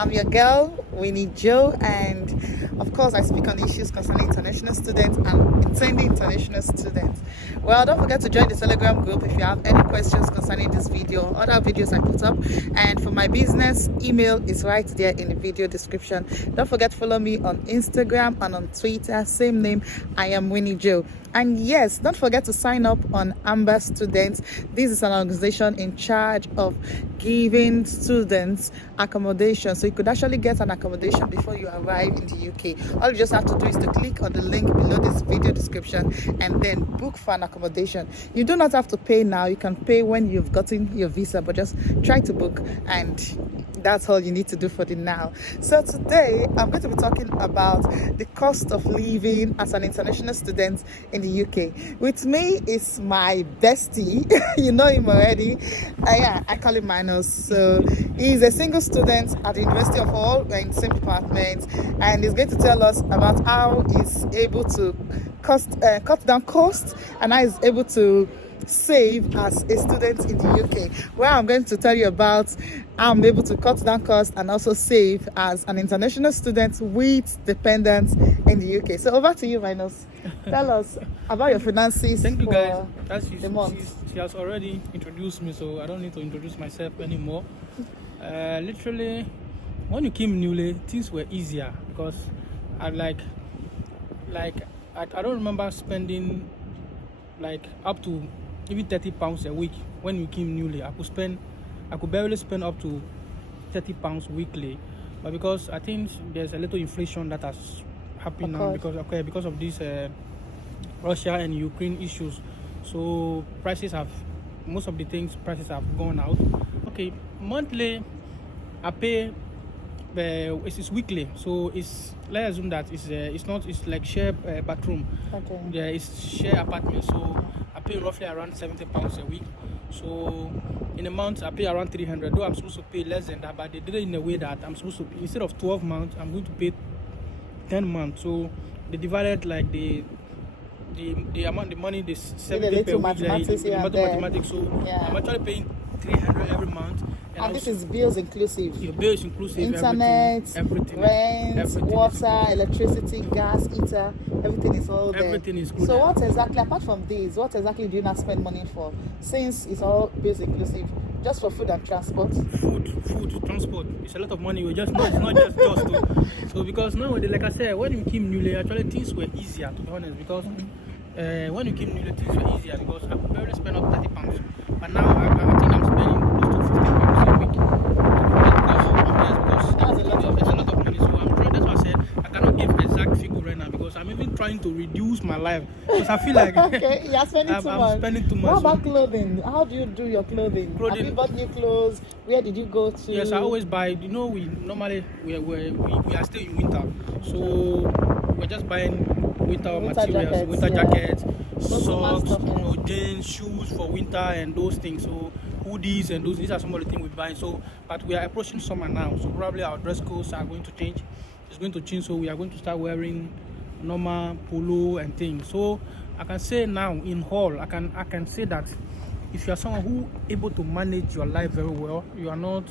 I'm your girl, Winnie Joe, and of course, I speak on issues concerning international students and intending international students. Well, don't forget to join the Telegram group if you have any questions concerning this video or other videos I put up. And for my business, email is right there in the video description. Don't forget to follow me on Instagram and on Twitter, same name. I am Winnie Joe. And yes, don't forget to sign up on Amber Students. This is an organization in charge of giving students accommodation. So you could actually get an accommodation before you arrive in the UK. All you just have to do is to click on the link below this video description and then book for an accommodation. You do not have to pay now. You can pay when you've gotten your visa, but just try to book, and that's all you need to do for the now. So today I'm going to be talking about the cost of living as an international student in the UK. With me is my bestie. You know him already. Yeah, I call him Manos. So he's a single student at the University of Hull. We're in the same department, and he's going to tell us about how he's able to cut down costs and how he's able to save as a student in the UK. Where I'm going to tell you about how I'm able to cut down costs and also save as an international student with dependents in the UK. So over to you, Minos. Tell us about your finances. Thank you, guys. That's the month. She has already introduced me, so I don't need to introduce myself anymore. Literally, when you came newly, things were easier because I don't remember spending like up to even £30 a week. When we came newly, I could barely spend up to £30 weekly, but because I think there's a little inflation that has happened now because of these Russia and Ukraine issues, so most of the prices have gone out. Okay, monthly I pay, it's weekly, so let's assume that it's like share bathroom. Okay. Yeah, it's share apartment, so I pay roughly around £70 a week. So in a month I pay around 300, though I'm supposed to pay less than that, but they did it in a way that I'm supposed to, instead of 12 months, I'm going to pay 10 months. So they divided like the amount, the money, the 70 per week, mathematics. So yeah, I'm actually paying 300 every month. And this is bills inclusive. Your bill is inclusive. Internet, everything, rent, water, electricity, gas, heater, everything is all there. Everything is included. So what exactly, apart from these, what exactly do you not spend money for? Since it's all bills inclusive, just for food and transport? Food, transport. It's a lot of money. It's not just so because now, like I said, when you came newly, actually things were easier, to be honest, because when you came newly, things were easier because I could barely spend up £30, but now I think I'm spending close to £50 a week. Because it's a lot of money. So I'm trying. That's why I said I cannot give exact figure right now because I'm even trying to reduce my life because I feel like okay, you're spending too much. I'm spending too much. What about clothing? How do you do your clothing? Have you bought new clothes? Where did you go to? Yes, I always buy. You know, we are still in winter, so we're just buying winter materials, winter jackets, socks, jeans, shoes for winter, and those things. So hoodies and these are some of the things we buy. So, but we are approaching summer now, so probably our dress codes are going to change. It's going to change, so we are going to start wearing normal polo and things. So I can say now in Hull, I can say that if you are someone who able to manage your life very well, you are not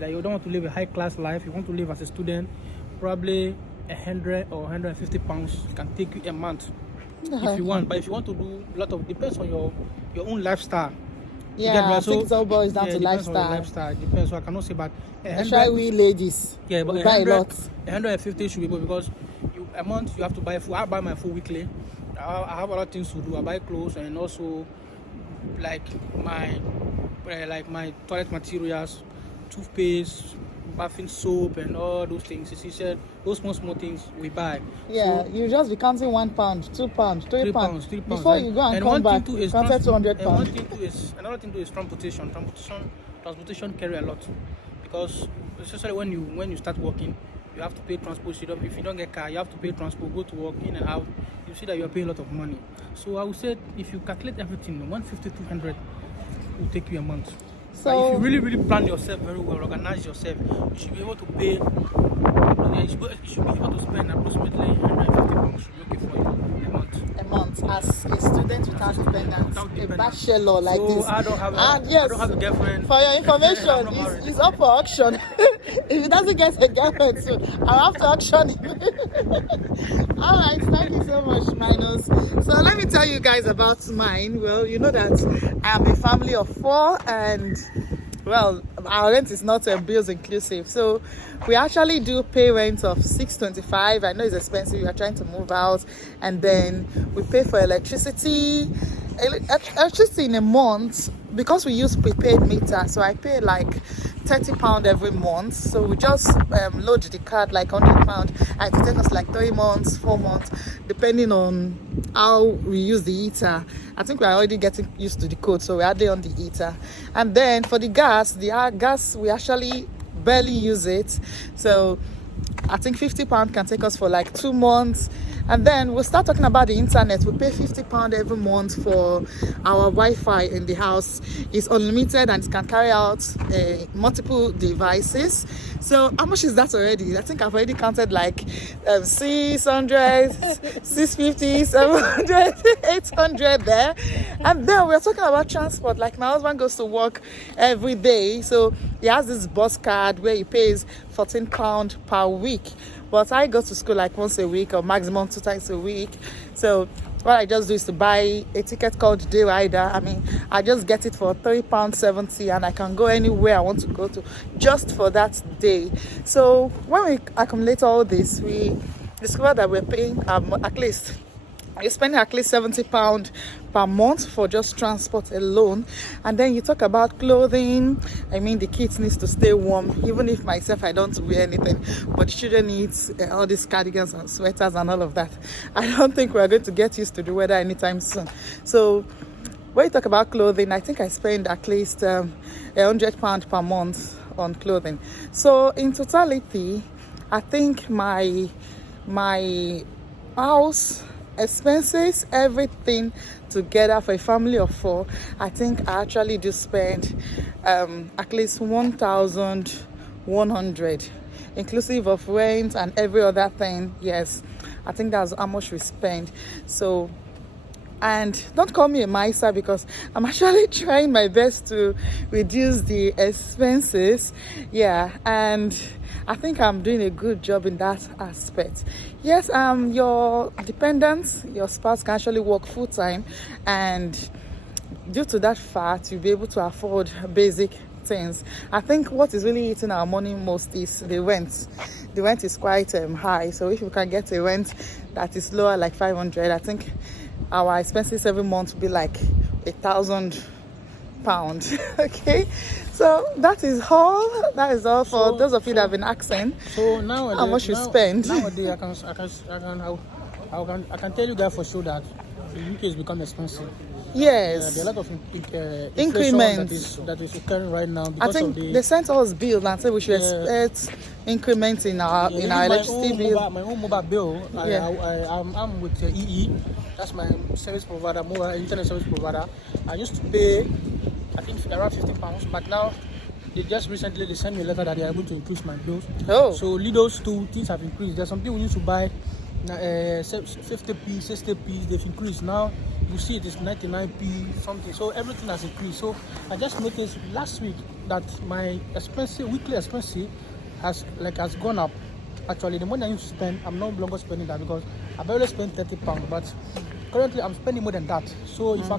like you don't want to live a high class life, you want to live as a student, probably 100 or 150 pounds can take you a month if you want. But if you want to do a lot of, depends on your own lifestyle. Yeah, I think it's all boils down to lifestyle. Depends. So I cannot say, but we ladies, yeah, but we buy a lot. 150 should be able, because a month you have to buy food. I buy my food weekly. I have a lot of things to do. I buy clothes and also like my toilet materials, toothpaste, bathing soap, and all those things. She said those small things we buy. Yeah, so you just be counting £1, £2, £3. Before you go and come back, you counted £200. Another thing is transportation. Transportation carry a lot because especially when you start working, you have to pay transport. If you don't get car, you have to pay transport, go to work, in and out. You see that you are paying a lot of money. So I would say if you calculate everything, 150, 200 will take you a month. So but if you really plan yourself very well, organize yourself, you should be able to pay. You should be able to spend approximately £150 should be okay for you a month. month as a student without dependents, a bachelor like so this. I don't have And yes, I don't have a girlfriend. for your I'm information, not married. it's up for auction. If he doesn't get a girlfriend soon, I'll have to auction him. All right, thank you so much, Minos. So let me tell you guys about mine. Well, you know that I am a family of 4, and well, our rent is not bills inclusive, so we actually do pay rent of $625. I know it's expensive, we are trying to move out, and then we pay for electricity in a month. Because we use prepaid meter, so I pay like £30 every month. So we just load the card like £100. It will take us like 3 months, 4 months, depending on how we use the heater. I think we're already getting used to the code, so we're adding on the heater. And then for the gas we actually barely use it, so I think £50 can take us for like 2 months. And then we'll start talking about the internet. We pay £50 every month for our Wi-Fi in the house. It's unlimited and it can carry out multiple devices. So how much is that already? I think I've already counted like 600, 650, 700, 800 there. And then we're talking about transport. Like my husband goes to work every day, so he has this bus card where he pays £14 per week. But I go to school like once a week or maximum 2 times a week. So what I just do is to buy a ticket called Day Rider. I just get it for £3.70 and I can go anywhere I want to go to just for that day. So when we accumulate all this, we discover that we're paying you're spending at least £70 per month for just transport alone. And then you talk about clothing. The kids needs to stay warm. Even if myself, I don't wear anything, but the children needs all these cardigans and sweaters and all of that. I don't think we're going to get used to the weather anytime soon. So when you talk about clothing, I think I spend at least £100 per month on clothing. So in totality, I think my house expenses, everything together for a family of 4, I think I actually do spend at least 1,100, inclusive of rent and every other thing. Yes, I think that's how much we spend. So, and don't call me a miser, because I'm actually trying my best to reduce the expenses. Yeah, and I think I'm doing a good job in that aspect. Yes, your dependents, your spouse can actually work full-time, and due to that fact, you'll be able to afford basic things. I think what is really eating our money most is the rent. The rent is quite high, so if you can get a rent that is lower, like 500, I think our expenses every month will be like £1,000. Okay, so that is all for those of you that have been asking. So nowadays, how much you spend. Nowadays, I can tell you guys for sure that the UK has become expensive. Yes, there are a lot of increments that is occurring right now. I think they sent us bills and said we should expect increments in our electricity bill. My own mobile bill. I'm with EE. That's my service provider, mobile internet service provider. I used to pay, I think, around £50, but now they sent me a letter that they are going to increase my bills. Oh, so those two things have increased. There's something we used to buy 50p, 60p. They've increased now. You see it is 99p something. So everything has increased. So I just noticed last week that my weekly expenses has gone up. Actually, the money I used to spend, I'm no longer spending that, because I've already spent £30, but currently I'm spending more than that. So if I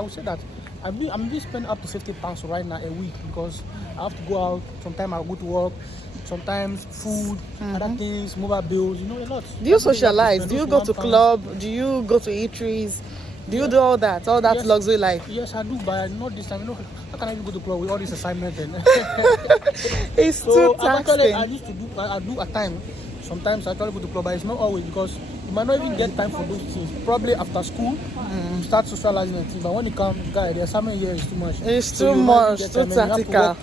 would say that I'm really spending up to £50 right now a week, because I have to go out. Sometimes I go to work. Sometimes food, other things, mobile bills, a lot. Do you socialize? Do you go to club? Do you go to eateries? Do you do all that yes, luxury life? Yes, I do, but not this time. How can I go to club with all these assignments? It's too taxing. I do at times. Sometimes I try to go to club, but it's not always, because you might not even get time for those things. Probably after school, you start socializing and things. But when it comes, the assignment here is too much. It's too much, too tactical.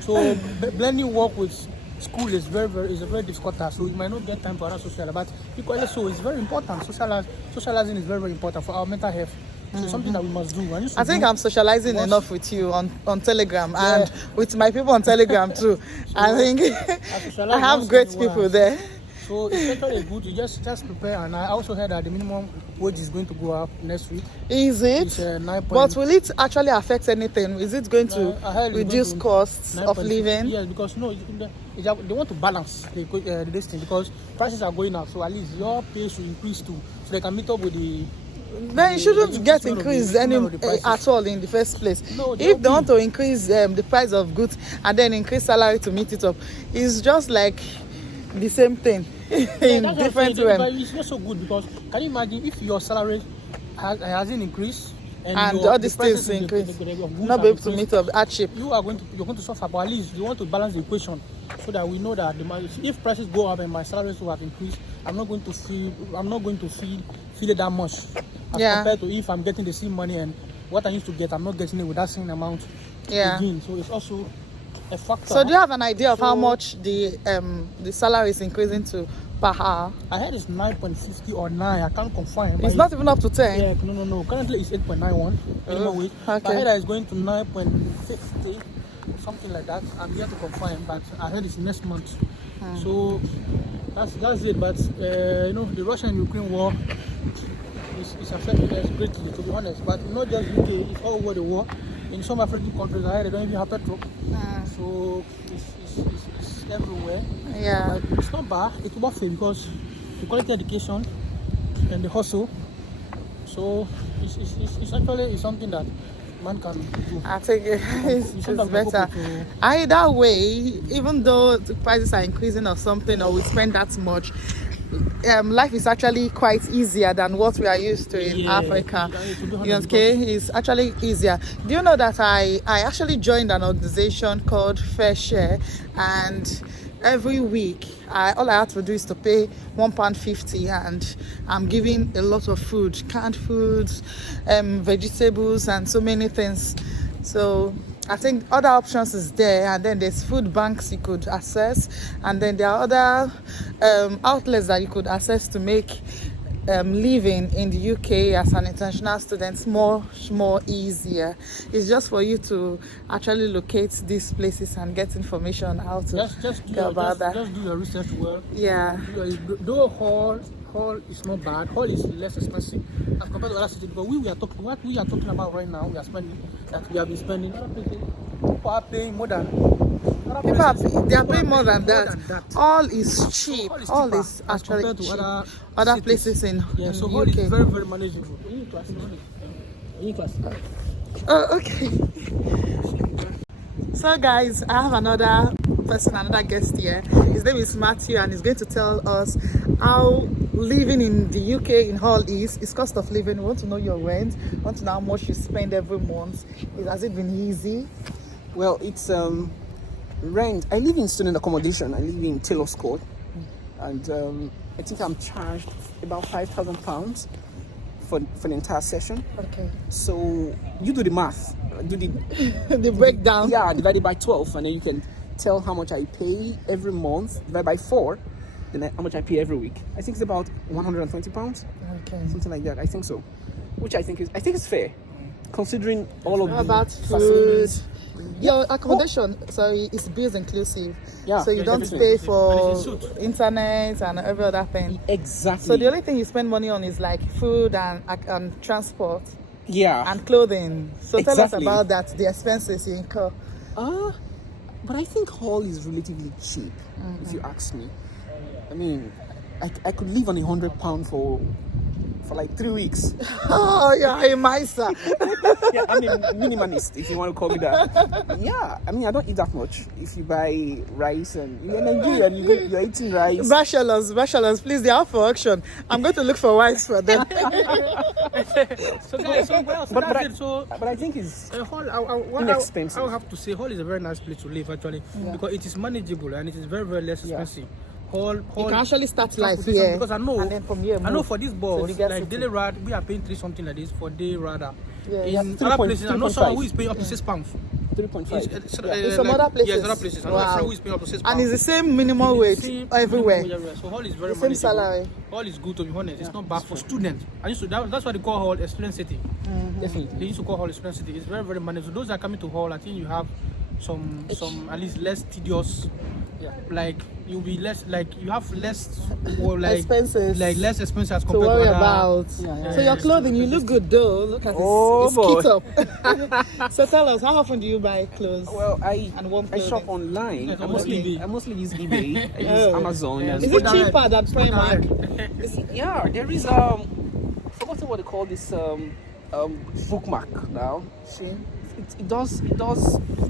So blending work with school is a very difficult task, so you might not get time for other social, but equally so it's very important. Socializing is very, very important for our mental health. So it's something that we must do. I think I'm socializing enough with you on Telegram and with my people on Telegram too. I think I have great people there. So it's actually good. You just prepare. And I also heard that the minimum wage is going to go up next week. Is it? It's 9. But will it actually affect anything? Is it going to reduce costs of living? Yes, because they want to balance this thing because prices are going up. So at least your pay should increase too, so they can meet up with the. Then it shouldn't get increased at all in the first place. No, if they want to increase the price of goods and then increase salary to meet it up, it's just like the same thing in different ways. But it's not so good because can you imagine if your salary hasn't increased and all these things increase, not be able to meet up at cheap. You're going to suffer, but at least you want to balance the equation so that we know that if prices go up and my salaries will have increased, I'm not going to feel it that much as compared to if I'm getting the same money and what I used to get, I'm not getting it with that same amount again. So it's also a factor. So do you have an idea of how much the salary is increasing to per hour? I heard it's 9.50 or 9. I can't confirm. It's not even up to 10. Yeah, no. Currently it's 8.91. Okay. I heard that it's going to 9.50, something like that. I'm yet to confirm, but I heard it's next month. So that's it. But the Russia and Ukraine war is affecting us greatly, to be honest. But not just UK, it's all over the world. In some African countries, I heard they don't even have petrol. So it's everywhere. Yeah. But it's not bad. It's worth it because the quality education and the hustle. So it's actually something that man can do. I think it's better. Either way, even though the prices are increasing or something, or we spend that much, life is actually quite easier than what we are used to in Africa. Okay, it's actually easier. Do you know that I actually joined an organization called Fair Share, and every week all I have to do is to pay £1.50, and I'm giving a lot of food, canned foods, vegetables, and so many things. So I think other options is there, and then there's food banks you could access, and then there are other outlets that you could access to make living in the UK as an international student much more easier. It's just for you to actually locate these places and get information on how to go about that. Just do your research well. Yeah. Though hall is not bad. Hall is less expensive as compared to other cities, because what we are talking about right now, we have been spending. People are paying more than. They are paying more than that. All is cheap. All is actually cheap. Other places in so the all UK. is very, very manageable. Oh, okay. So guys, I have another guest here. His name is Matthew, and he's going to tell us how living in the UK in Hull is. It's cost of living. We want to know your rent. We want to know how much you spend every month. Has it been easy? Well, it's rent. I live in student accommodation. I live in Taylor's Court, and I think I'm charged about £5,000 for the entire session. Okay. So you do the math, do the the breakdown. Yeah, divided by 12, and then you can tell how much I pay every month. Divided by 4, then how much I pay every week. I think it's about £120. Okay. Something like that. I think so. Which I think is fair, considering all of How about the food? facilities. Your accommodation, so it's bills includsive. Yeah, so you don't definitely. pay for internet and every other thing. Exactly. So the only thing you spend money on is like food and transport. Yeah. And clothing. So tell us Exactly. about that, the expenses you incur. But I think Hall is relatively cheap, if you ask me. I mean, I could live on £100 for like 3 weeks. Oh, yeah, a miser. Yeah, I mean, minimalist, if you want to call me that. Yeah, I mean, I don't eat that much. If you buy rice and you're Nigerian, you're eating rice. Bachelors, please, they are for auction. I'm going to look for wives for them. So guys, But I think it's inexpensive. I will have to say, Hall is a very nice place to live actually, because it is manageable and it is very, very less expensive. Hall, you can actually start life here, because I know, and then from here I know for this bus, so like daily rad, we are paying 3 something like this for day radar. Yeah, in other places, I know someone who is paying up to £6. 3.5. In some other places. Yes, other places. I know a friend who is paying up to £6. And it's the same minimum wage everywhere. So Hall is very The same manageable. salary. Hall is good, to be honest. It's not bad for students. That's why they call Hall a student city. Definitely. They used to call Hall a student city. It's very, very manageable. Those that are coming to Hall, I think you have some at least less tedious, like you'll be less, like you have less, or like Expenses. like less expenses as To compared worry to other. about. Yeah. So your clothing, you look good though. Look at this. Oh, It's boy. kit up. So tell us, how often do you buy clothes? Well, I warm shop clothing? online. Yes, I mostly mostly use eBay. I use Oh. Amazon. Yes. Is And it cheaper than Primark? yeah, there is forgotten what they call this bookmark now. It does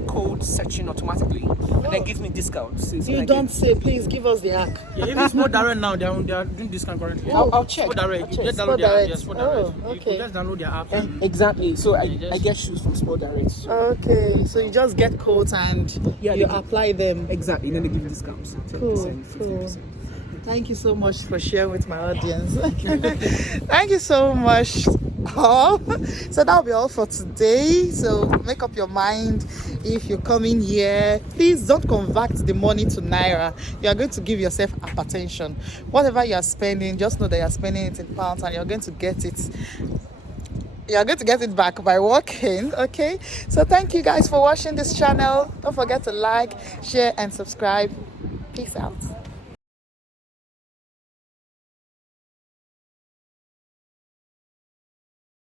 code searching automatically and then gives me discounts. So You don't say. Please give us the hack. Yeah, even Sport Direct now, they are doing discount currently. I'll check. Sport Direct, you just Sport download their app. Direct. Yes, Sport Oh, Direct. You okay. could just download their app. And Exactly. So I just- get shoes from Sport Direct. So Okay, so you just get codes and Yeah, you they do. apply them. exactly. Then they give you discounts. 10%, 15%. Thank you so much for sharing with my audience. Thank you so much. All. So that'll be all for today. So make up your mind. If you come in here, please don't convert the money to naira. You are going to give yourself hypertension. Whatever you are spending, just know that you are spending it in pounds, and you're going to get it. You're going to get it back by working. Okay, so thank you guys for watching this channel. Don't forget to like, share and subscribe. Peace out.